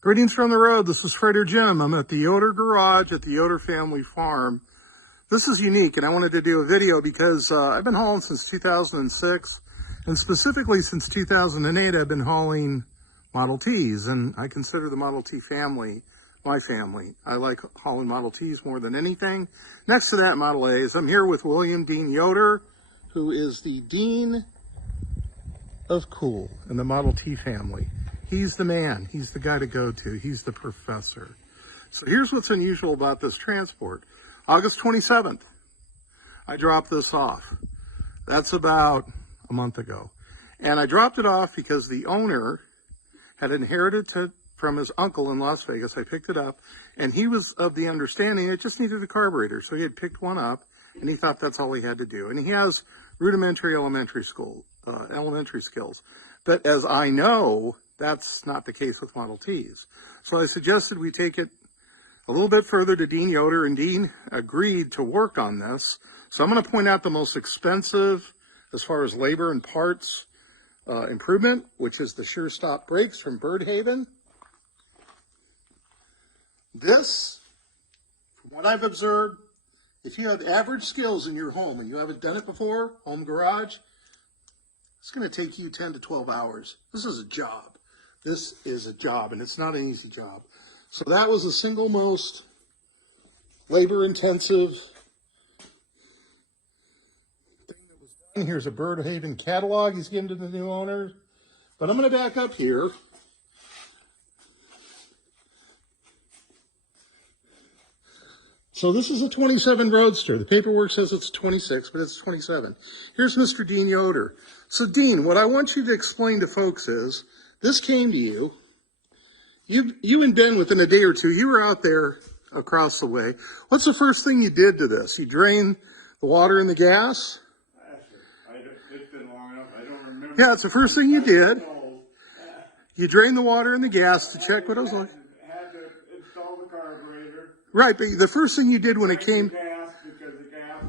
Greetings from the road. This is Freighter Jim. I'm at the Yoder Garage at the Yoder Family Farm. This is unique, and I wanted to do a video because I've been hauling since 2006, and specifically since 2008, I've been hauling Model Ts, and I consider the Model T family my family. I like hauling Model Ts more than anything. Next to that, Model A's. I'm here with William Dean Yoder, who is the Dean of Cool in the Model T family. He's the man. He's the guy to go to. He's the professor. So here's what's unusual about this transport. August 27th, I dropped this off. That's about a month ago. And I dropped it off because the owner had inherited it from his uncle in Las Vegas. I picked it up, and he was of the understanding it just needed a carburetor. So he had picked one up, and he thought that's all he had to do. And he has rudimentary elementary skills. But as I know, that's not the case with Model Ts. So I suggested we take it a little bit further to Dean Yoder, and Dean agreed to work on this. So I'm going to point out the most expensive, as far as labor and parts improvement, which is the Sure Stop brakes from Birdhaven. This, from what I've observed, if you have average skills in your home and you haven't done it before, home garage, it's going to take you 10 to 12 hours. This is a job. This is a job, and it's not an easy job. So that was the single most labor-intensive thing that was done. Here's a Birdhaven catalog he's given to the new owners. But I'm going to back up here. So this is a 27 Roadster. The paperwork says it's 26, but it's 27. Here's Mr. Dean Yoder. So Dean, what I want you to explain to folks is, this came to you. You and Ben, within a day or two, you were out there across the way. What's the first thing you did to this? You drained the water and the gas? It's been long enough. I don't remember. Yeah, it's the first thing you did. You drained the water and the gas to check what it was like. Had to install the carburetor. Right, but the first thing you did when it came... Gas, because the gas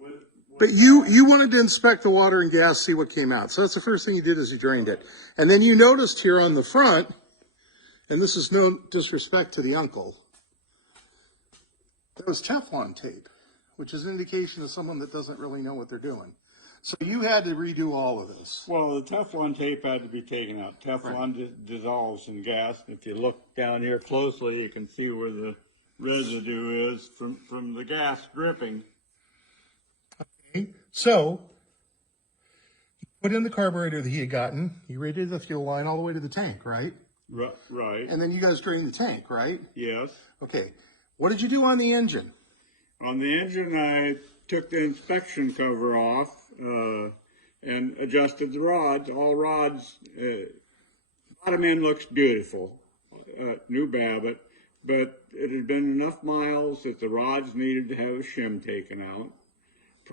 was But you wanted to inspect the water and gas, see what came out. So that's the first thing you did, is you drained it. And then you noticed here on the front, and this is no disrespect to the uncle, there was Teflon tape, which is an indication of someone that doesn't really know what they're doing. So you had to redo all of this. Well, the Teflon tape had to be taken out. Teflon dissolves in gas. If you look down here closely, you can see where the residue is from the gas dripping. Okay. So you put in the carburetor that he had gotten. You rated the fuel line all the way to the tank, right? Right. And then you guys drained the tank, right? Yes. Okay. What did you do on the engine? On the engine, I took the inspection cover off and adjusted the rods. All rods, bottom end looks beautiful, new Babbitt, but it had been enough miles that the rods needed to have a shim taken out.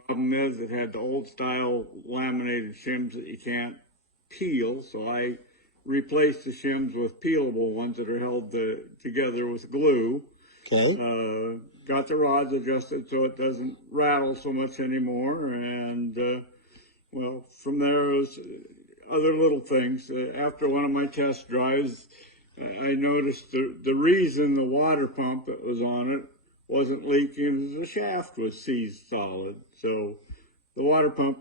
Problem is, it had the old style laminated shims that you can't peel, so I replaced the shims with peelable ones that are held together with glue. Okay. Got the rods adjusted so it doesn't rattle so much anymore, and well, from there was other little things. After one of my test drives, I noticed the reason the water pump that was on it wasn't leaking is the shaft was seized solid. So the water pump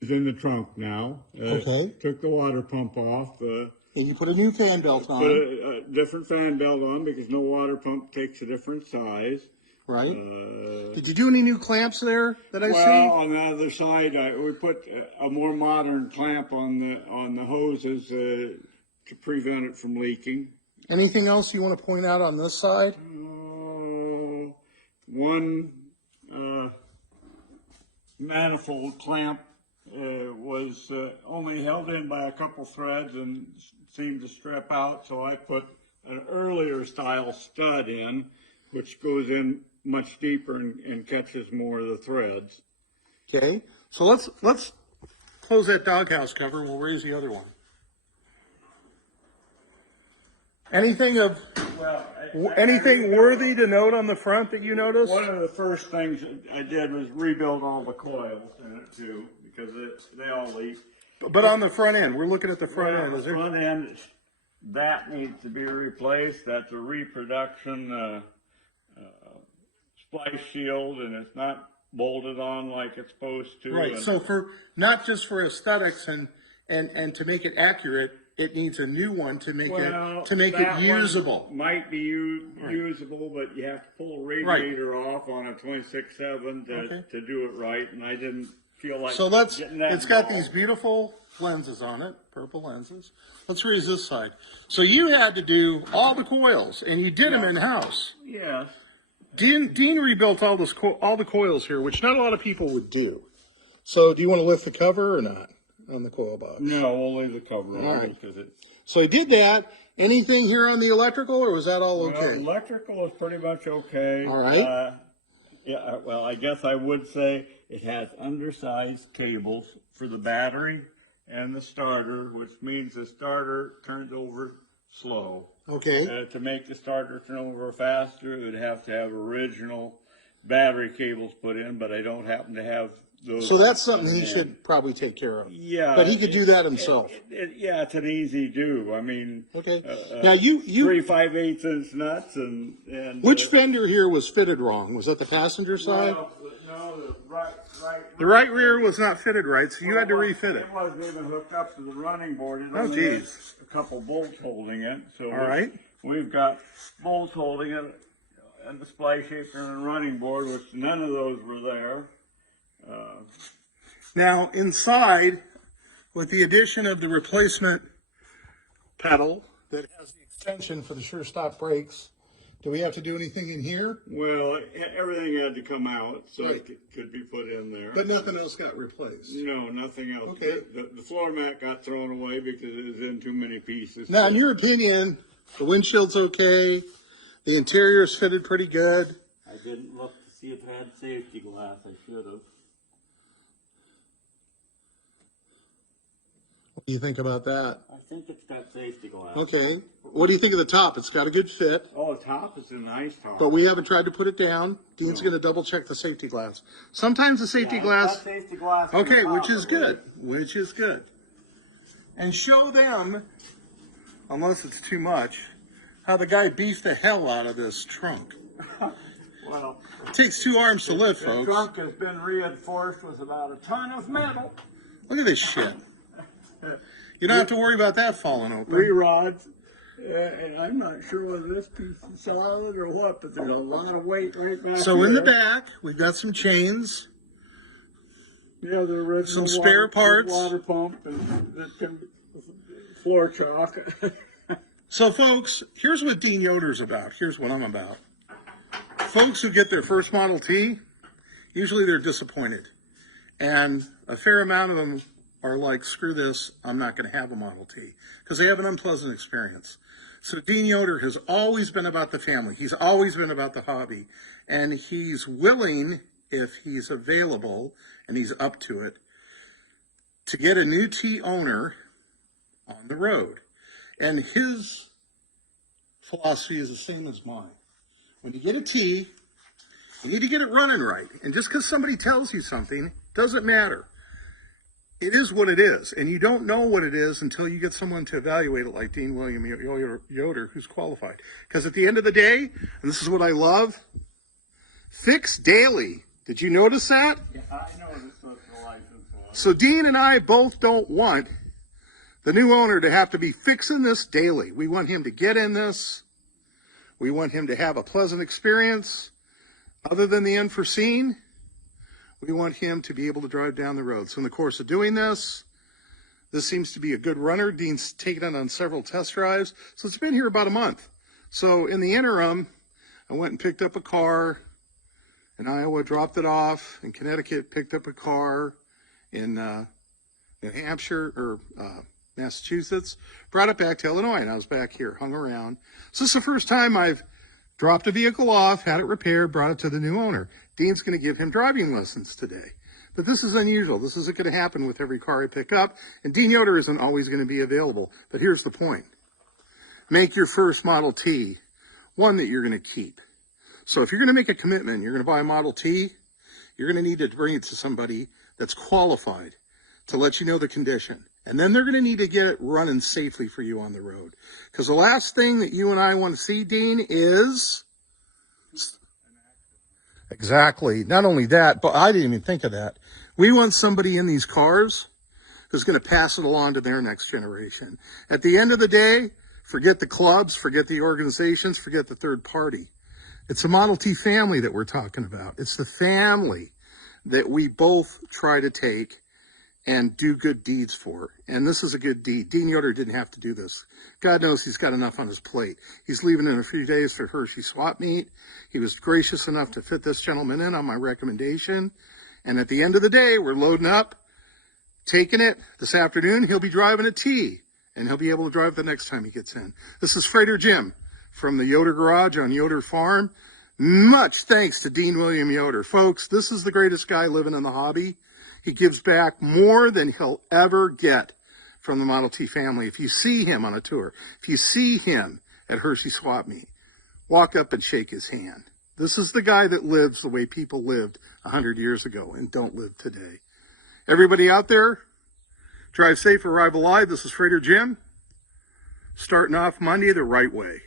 is in the trunk now. Okay. Took the water pump off. And you put a new fan belt on. Put a different fan belt on because no water pump takes a different size. Right. Did you do any new clamps there that I see? Well, on the other side, we put a more modern clamp on the hoses to prevent it from leaking. Anything else you want to point out on this side? One manifold clamp was only held in by a couple threads and seemed to strip out, so I put an earlier style stud in, which goes in much deeper and catches more of the threads. Okay, so let's close that doghouse cover. We'll raise the other one. Anything worthy to note on the front that you noticed? One of the first things I did was rebuild all the coils in it too, because they all leak. But on the front end, we're looking at the front end. The front end that needs to be replaced. That's a reproduction splice shield, and it's not bolted on like it's supposed to. Right. And So for not just for aesthetics and to make it accurate, it needs a new one to make it usable. One might be usable, but you have to pull a radiator off on a 26/7 to do it right, and I didn't feel like getting that it's got involved. these beautiful lenses on it, purple lenses. Let's raise this side. So you had to do all the coils, and you did them in-house. Yes. Dean rebuilt all the coils here, which not a lot of people would do. So do you want to lift the cover or not on the coil box? No, we'll leave the cover on right. because it's. So he did that. Anything here on the electrical, or was that all okay? Electrical is pretty much okay. All right. Yeah, well, I guess I would say it has undersized cables for the battery and the starter, which means the starter turns over slow. Okay. To make the starter turn over faster, it would have to have original battery cables put in, but I don't happen to have those. So that's something he should probably take care of. Yeah. But he could do that himself. Yeah, it's an easy do. I mean. Okay. Now you 3 5/8 inch nuts and. Which fender here was fitted wrong? Was that the passenger side? Well, no, The right rear was not fitted right, so you had to refit it. It wasn't even hooked up to the running board. It Oh, only geez. has a couple bolts holding it. So All right. We've got bolts holding it and the splice shifter and the running board, which none of those were there. Now inside, with the addition of the replacement pedal that has the extension for the sure stop brakes, do we have to do anything in here? Well, everything had to come out, so it could be put in there. But nothing else got replaced. No, nothing else. Okay. The floor mat got thrown away because it was in too many pieces. Now, in your opinion, the windshield's okay, the interior's fitted pretty good. I didn't look to see if it had safety glass. I should have. What do you think about that? I think it's got safety glass. Okay. What do you think of the top? It's got a good fit, Oh, the top is a nice top. but we haven't tried to put it down. Dean's going to double check the safety glass. Sometimes the safety Yeah, glass... it's got safety glass on Okay, the top, which is I believe. good, which is good. And show them, unless it's too much, how the guy beefed the hell out of this trunk. Well, It takes 2 arms to lift, the folks. trunk has been reinforced with about a ton of metal. Look at this shit. You don't have to worry about that falling 3 open. rods. And I'm not sure whether this piece is solid or what, but there's a lot of weight right back So in the here. back, we've got some chains. Yeah, the original Some spare parts. water pump and the floor chalk. So folks, here's what Dean Yoder's about. Here's what I'm about. Folks who get their first Model T, usually they're disappointed. And a fair amount of them are like, screw this, I'm not going to have a Model T. Because they have an unpleasant experience. So Dean Yoder has always been about the family. He's always been about the hobby. And he's willing, if he's available, and he's up to it, to get a new T owner on the road. And his philosophy is the same as mine. When you get a T, you need to get it running right. And just because somebody tells you something doesn't matter. It is what it is. And you don't know what it is until you get someone to evaluate it like Dean William Yoder, who's qualified. Because at the end of the day, and this is what I love, fix daily. Did you notice that? Yeah, I noticed what the license was. So Dean and I both don't want the new owner to have to be fixing this daily. We want him to get in this. We want him to have a pleasant experience. Other than the unforeseen, we want him to be able to drive down the road. So in the course of doing this seems to be a good runner. Dean's taken it on several test drives. So it's been here about a month. So in the interim, I went and picked up a car. In Iowa, dropped it off. In Connecticut, picked up a car. In New Hampshire, or Massachusetts, brought it back to Illinois, and I was back here, hung around. So this is the first time I've dropped a vehicle off, had it repaired, brought it to the new owner. Dean's going to give him driving lessons today. But this is unusual. This isn't going to happen with every car I pick up, and Dean Yoder isn't always going to be available. But here's the point. Make your first Model T one that you're going to keep. So if you're going to make a commitment, you're going to buy a Model T, you're going to need to bring it to somebody that's qualified to let you know the condition. And then they're going to need to get it running safely for you on the road. Because the last thing that you and I want to see, Dean, is... Exactly. Not only that, but I didn't even think of that. We want somebody in these cars who's going to pass it along to their next generation. At the end of the day, forget the clubs, forget the organizations, forget the third party. It's a Model T family that we're talking about. It's the family that we both try to take and do good deeds for. And this is a good deed. Dean Yoder didn't have to do this. God knows he's got enough on his plate. He's leaving in a few days for Hershey swap meet. He was gracious enough to fit this gentleman in on my recommendation. And at the end of the day, we're loading up, taking it this afternoon. He'll be driving a T, and he'll be able to drive the next time he gets in. This is Freighter Jim from the Yoder Garage on Yoder Farm. Much thanks to Dean William Yoder. Folks, this is the greatest guy living in the hobby. He gives back more than he'll ever get from the Model T family. If you see him on a tour, if you see him at Hershey Swap Meet, walk up and shake his hand. This is the guy that lives the way people lived 100 years ago and don't live today. Everybody out there, drive safe, arrive alive. This is Freighter Jim, starting off Monday the right way.